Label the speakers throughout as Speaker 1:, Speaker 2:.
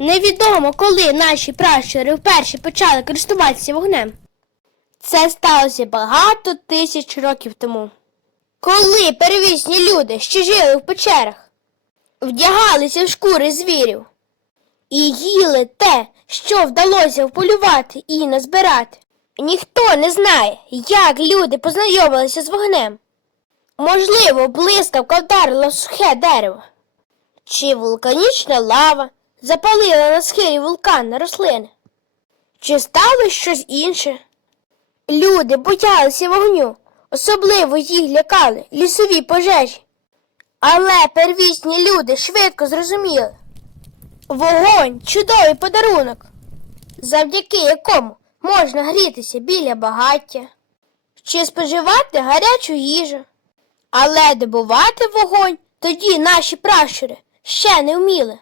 Speaker 1: Невідомо, коли наші пращури вперше почали користуватися вогнем. Це сталося багато тисяч років тому. Коли первісні люди, що жили в печерах, вдягалися в шкури звірів і їли те, що вдалося вполювати і назбирати. Ніхто не знає, як люди познайомилися з вогнем. Можливо, блискавка вдарила сухе дерево. Чи вулканічна лава запалила на схилі вулкана рослини? Чи сталося щось інше? Люди боялися вогню, особливо їх лякали лісові пожежі. Але первісні люди швидко зрозуміли. Вогонь чудовий подарунок, завдяки якому можна грітися біля багаття чи споживати гарячу їжу. Але добувати вогонь тоді наші пращури ще не вміли.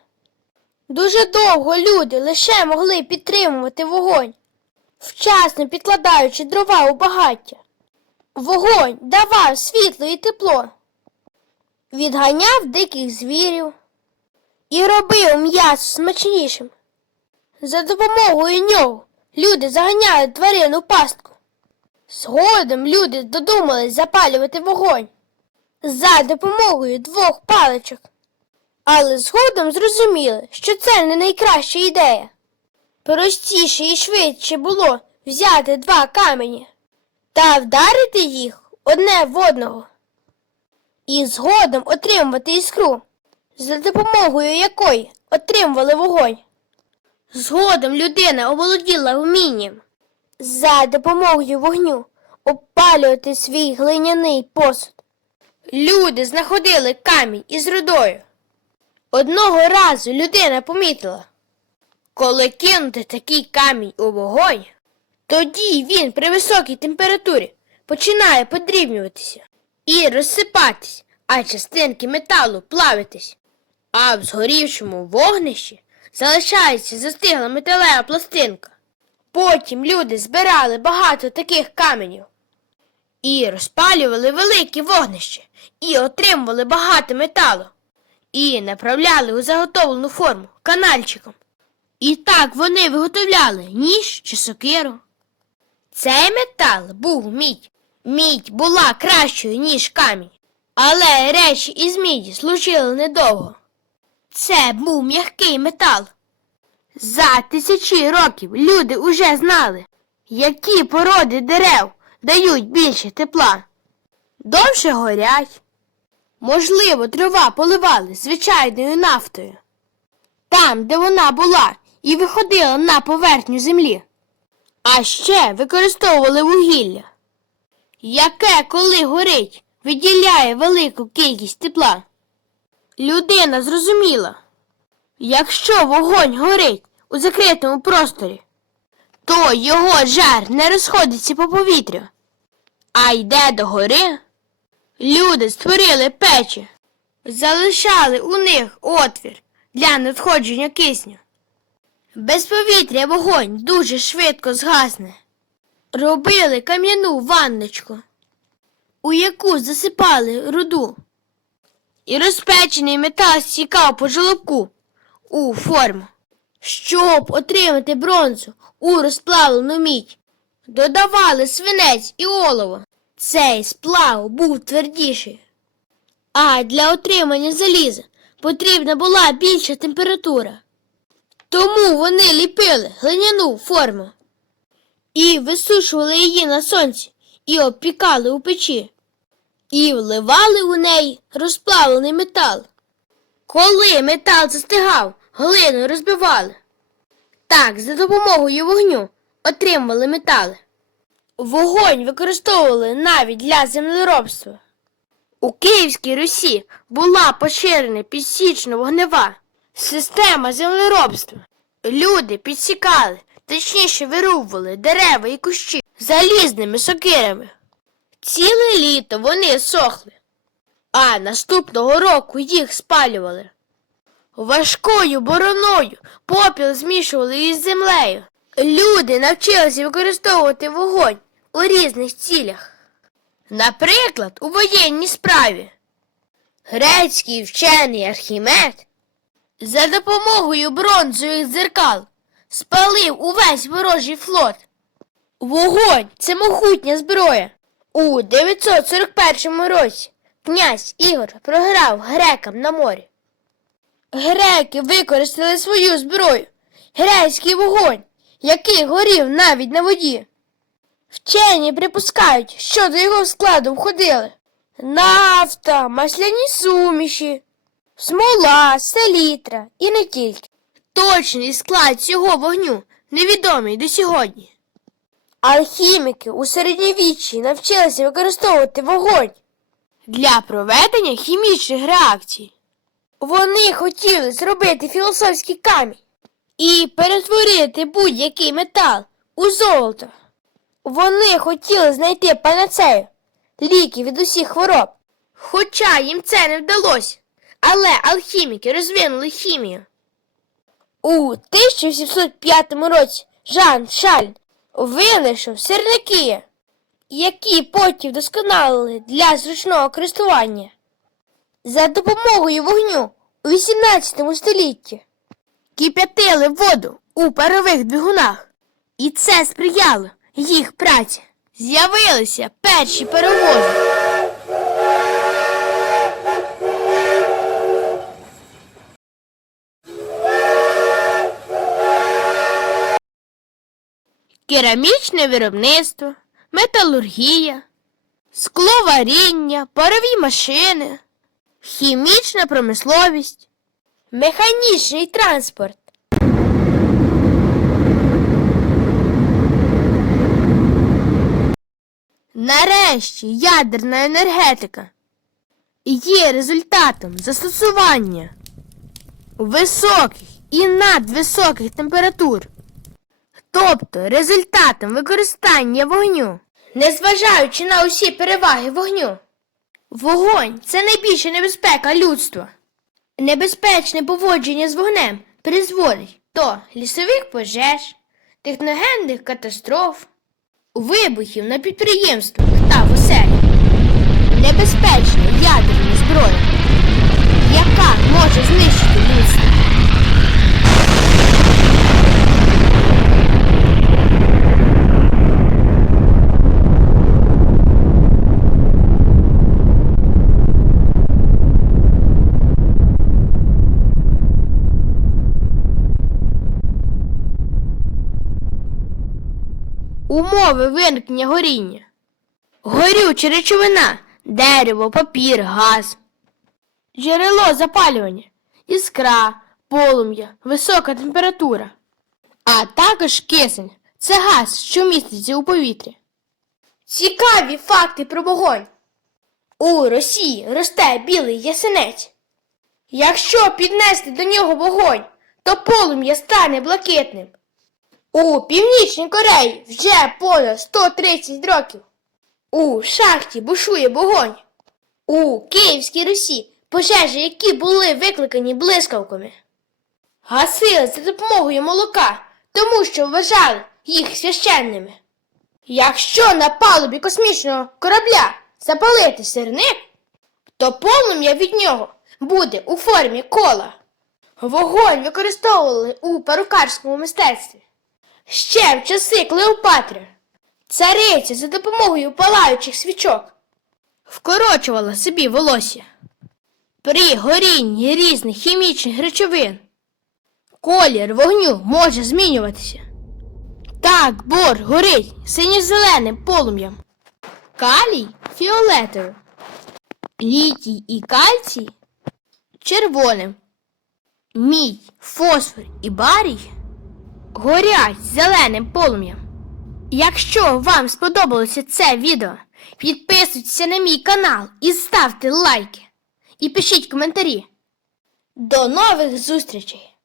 Speaker 1: Дуже довго люди лише могли підтримувати вогонь, вчасно підкладаючи дрова у багаття. Вогонь давав світло і тепло, відганяв диких звірів і робив м'ясо смачнішим. За допомогою нього люди заганяли тварин у пастку. Згодом люди додумались запалювати вогонь за допомогою двох паличок. Але згодом зрозуміли, що це не найкраща ідея. Простіше і швидше було взяти два камені та вдарити їх одне в одного. І згодом отримувати іскру, за допомогою якої отримували вогонь. Згодом людина оволоділа вмінням за допомогою вогню опалювати свій глиняний посуд. Люди знаходили камінь із рудою. Одного разу людина помітила, коли кинути такий камінь у вогонь, тоді він при високій температурі починає подрібнюватися і розсипатись, а частинки металу плавитись. А в згорівшому вогнищі залишається застигла металева пластинка. Потім люди збирали багато таких каменів і розпалювали велике вогнище, і отримували багато металу, і направляли у заготовлену форму канальчиком. І так вони виготовляли ніж чи сокиру. Цей метал був мідь. Мідь була кращою, ніж камінь, але речі із міді служили недовго. Це був м'який метал. За тисячі років люди уже знали, які породи дерев дають більше тепла, довше горять. Можливо, дрова поливали звичайною нафтою. Там, де вона була, і виходила на поверхню землі. А ще використовували вугілля, яке, коли горить, виділяє велику кількість тепла. Людина зрозуміла, якщо вогонь горить у закритому просторі, то його жар не розходиться по повітрю, а йде до гори. Люди створили печі, залишали у них отвір для надходження кисню. Без повітря вогонь дуже швидко згасне. Робили кам'яну ванночку, у яку засипали руду. І розпечений метал стікав по жолобку у форму. Щоб отримати бронзу у розплавлену мідь, додавали свинець і олово. Цей сплав був твердіший. А для отримання заліза потрібна була більша температура. Тому вони ліпили глиняну форму і висушували її на сонці і обпікали у печі, і вливали у неї розплавлений метал. Коли метал застигав, глину розбивали. Так, за допомогою вогню отримували метали. Вогонь використовували навіть для землеробства. У Київській Русі була поширена підсічно-вогнева система землеробства. Люди підсікали, точніше вирубували дерева і кущі залізними сокирами. Ціле літо вони сохли, а наступного року їх спалювали. Важкою бороною попіл змішували із землею. Люди навчилися використовувати вогонь у різних цілях. Наприклад, у воєнній справі. Грецький вчений Архімед За допомогою бронзових дзеркал спалив увесь ворожий флот. Вогонь це могутня зброя. У 941 році князь Ігор програв грекам на морі. Греки використали свою зброю, грецький вогонь, який горів навіть на воді. Вчені припускають, що до його складу входили нафта, масляні суміші, смола, селітра і не тільки. Точний склад цього вогню невідомий до сьогодні. Алхіміки у середньовіччі навчилися використовувати вогонь для проведення хімічних реакцій. Вони хотіли зробити філософський камінь і перетворити будь-який метал у золото. Вони хотіли знайти панацею, ліки від усіх хвороб. Хоча їм це не вдалося, але алхіміки розвинули хімію. У 1705 році Жан Шаль винайшов сірники, які потім вдосконалили для зручного користування. За допомогою вогню у 18 столітті кип'ятили воду у парових двигунах, і це сприяло їх праці. З'явилися перші паровози. Керамічне виробництво, металургія, скловаріння, парові машини, хімічна промисловість, механічний транспорт. Нарешті ядерна енергетика є результатом застосування високих і надвисоких температур, тобто результатом використання вогню. Незважаючи на усі переваги вогню, вогонь це найбільша небезпека людства. Небезпечне поводження з вогнем призводить до лісових пожеж, техногенних катастроф, вибухів на підприємствах та в оселі. Небезпечна ядерна зброя, яка може знищити людство. Умови виникнення горіння. Горюча речовина, дерево, папір, газ. Джерело запалювання, іскра, полум'я, висока температура. А також кисень це газ, що міститься у повітрі. Цікаві факти про вогонь. У Росії росте білий ясенець. Якщо піднести до нього вогонь, то полум'я стане блакитним. У Північній Кореї вже понад 130 років. У шахті бушує вогонь. У Київській Русі пожежі, які були викликані блискавками. Гасили за допомогою молока, тому що вважали їх священними. Якщо на палубі космічного корабля запалити сирник, то полум'я від нього буде у формі кола. Вогонь використовували у перукарському мистецтві. Ще в часи Клеопатри цариця за допомогою палаючих свічок вкорочувала собі волосся. При горінні різних хімічних речовин колір вогню може змінюватися. Так бор горить синьо-зеленим полум'ям, калій фіолетовим, літій і кальцій червоним, мідь, фосфор і барій горять зеленим полум'ям. Якщо вам сподобалося це відео, підписуйтесь на мій канал і ставте лайки. І пишіть коментарі. До нових зустрічей!